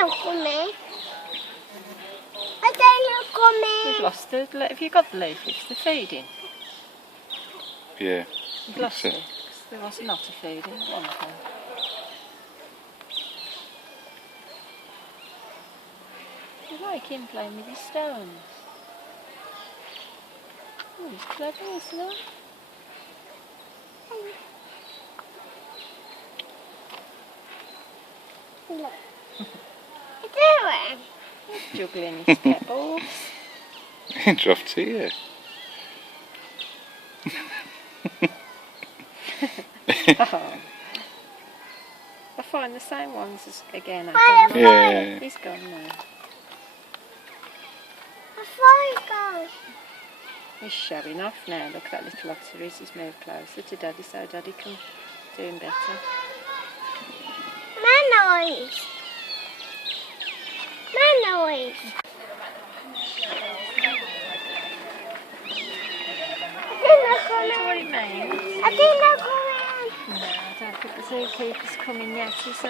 not coming. I don't coming. We've lost it. Have you got the leaflets? They're feeding. Yeah. We've lost it. There was not a feeding. One of them. I like him playing with his stones. Oh, he's clever, isn't he? Look. It's doing. Juggling his pebbles. He dropped it, yeah. Oh. I find the same ones as again. Yeah. He's gone now. He's showing off now. Look at that little otter. He's moved closer to Daddy so Daddy can do him better. My noise. What do you mean? I think they're coming. No, I don't think the zookeeper's coming yet, is he?